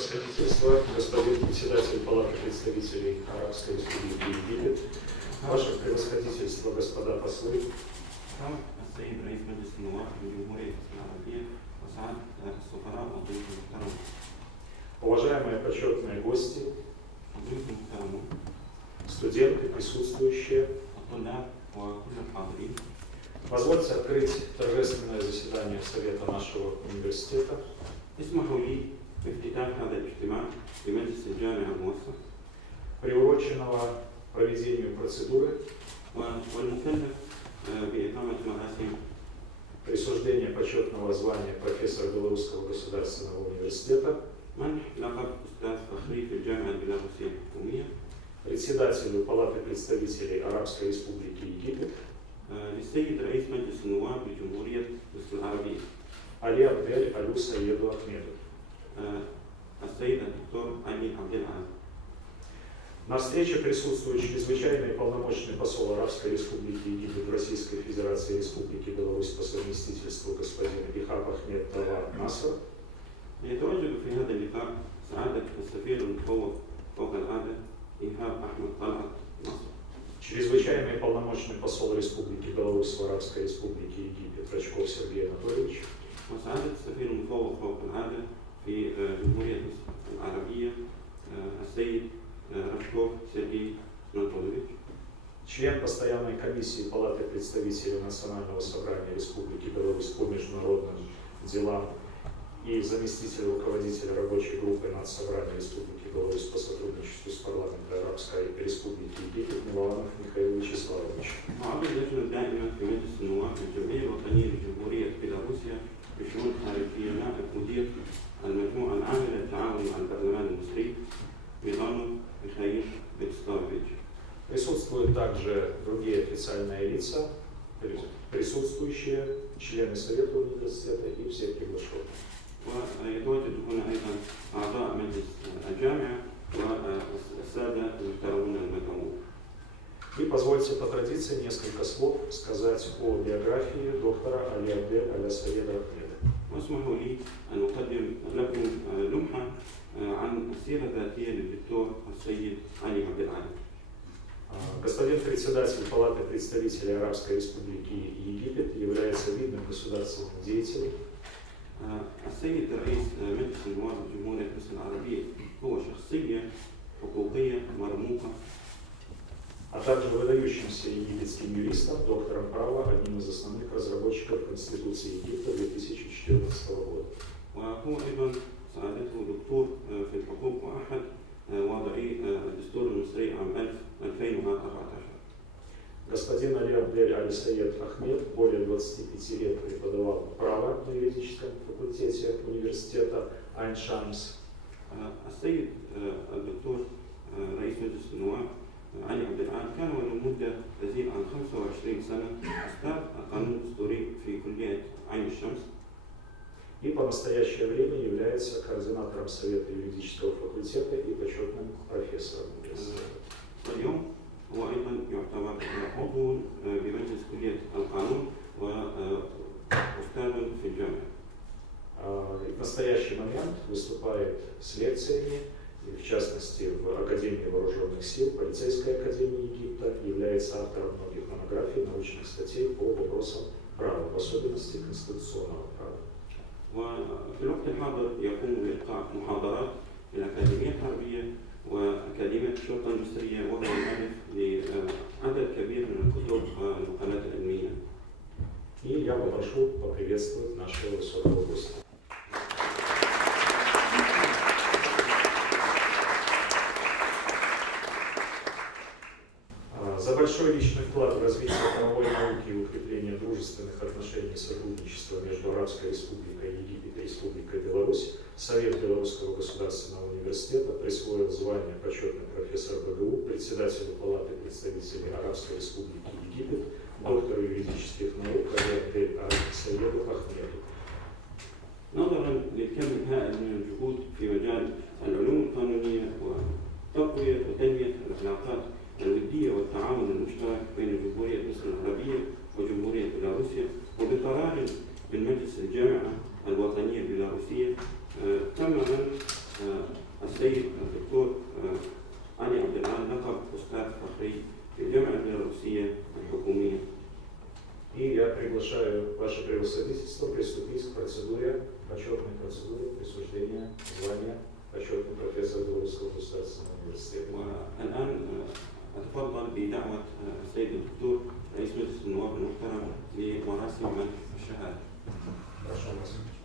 превосходительство, господин председатель Палаты представителей Арабской Республики Египет, ваше превосходительство, господа послы, السيد رئيس مجلس النواب من جمهورية مصر العربية وسعادة السفراء والضيوف المحترمين. уважаемые почетные гости, الضيوف المحترمون، студенты, присутствующие, الطلاب وكل الحاضرين. позвольте открыть торжественное заседание Совета нашего университета. اسمحوا لي بافتتاح هذا الاجتماع بمجلس الجامعة الموسع приуроченного проведению процедуры والمكلف بإقامة مراسم присуждения почетного звания профессора Белорусского государственного университета منح لقب أستاذ فخري في الجامعة البيلاروسية الحكومية председателю Палаты представителей Арабской Республики Египет للسيد رئيس مجلس النواب لجمهورية مصر العربية Али Абдель Алю Саеду Ахмеду. السيد الدكتور علي عبد العال. На встрече присутствует чрезвычайный полномочный посол Арабской Республики Египет в Российской Федерации Республики Беларусь по совместительству господин Ихаб Ахмед Тавар Наср. يتواجد في هذا اللقاء سعادة السفير المفوض فوق العادة إيهاب أحمد طلعت نصر. Чрезвычайный полномочный посол Республики Беларусь в Арабской Республике Египет Рачков Сергей Анатольевич. وسعادة السفير المفوض فوق العادة في جمهورية مصر العربية السيد رشكوف سергей анатольевич. Член постоянной комиссии Палаты представителей Национального собрания Республики Беларусь по международным делам и заместитель руководителя рабочей группы Нацсобрания Республики Беларусь по сотрудничеству с парламентом Арабской Республики Египет Милованов Михаил Вячеславович. عضو اللجنة الدائمة في مجلس النواب الجمعية الوطنية لجمهورية بيلاروسيا بشؤون خارجية نائب مدير المجموعة العاملة للتعاون مع البرلمان المصري ميلانو ميخائيل вячеславович. Присутствуют также другие официальные лица, присутствующие члены Совета университета и все приглашенные. ويتواجد هنا أيضا أعضاء مجلس الجامعة والسادة المحترمون المدعوون. И позвольте по традиции несколько слов сказать о биографии доктора Али Абдель Аля Саеда Ахмеда. واسمحوا لي أن أقدم لكم لمحة عن السيرة الذاتية للدكتور السيد علي عبد العال. Господин председатель Палаты представителей Арабской Республики Египет является видным государственным деятелем. السيد رئيس مجلس النواب الجمهورية مصر العربية هو شخصية حقوقية مرموقة. А также выдающимся египетским юристом, доктором права, одним из основных разработчиков Конституции Египта 2014 года. وهو أيضا سعادته دكتور في الحقوق وأحد وضعي الدستور المصري عام 2014. Господин Али Абдель Аль Саед Ахмед более 25 лет преподавал право на юридическом факультете университета Айн-Шамс. السيد الدكتور رئيس مجلس النواب علي عبد العال كان ولمدة تزيد عن 25 سنة أستاذ القانون الدستوري في كلية عين الشمس. И по настоящее время является координатором Совета юридического факультета и почетным профессором университета. واليوم هو أيضا يعتبر عضو بمجلس كلية القانون وأستاذ في الجامعة. В настоящий момент выступает с лекциями, в частности в Академии Вооруженных сил, Полицейской академии Египта, является автором многих монографий, научных статей по вопросам права, в особенности конституционного права. وفي الوقت الحاضر يقوم بإلقاء محاضرات في الأكاديمية الحربية وأكاديمية الشرطة المصرية وهو مؤلف لعدد كبير من الكتب والمقالات العلمية. И я попрошу поприветствовать нашего высокого гостя. За большой личный вклад в развитие правовой науки и укрепление дружественных отношений и сотрудничества между Арабской Республикой Египет и Республикой Беларусь Совет Белорусского государственного университета присвоил звание почетный профессор БГУ, председателю Палаты представителей Арабской Республики Египет, доктору юридических наук Али Абдель Аль Саеду Ахмеду. نظرا للكم الهائل من الجهود في مجال العلوم القانونية وتقوية وتنمية العلاقات الودية والتعاون المشترك بين جمهورية مصر العربية وجمهورية بيلاروسيا وبقرار من مجلس الجامعة الوطنية البيلاروسية تم أن отчетной процедуре присуждения звания почетный профессор Белорусского государственного университета. والآن أتفضل بدعوة السيد الدكتور رئيس مجلس النواب المحترم لمراسم منح الشهادة. Прошу вас.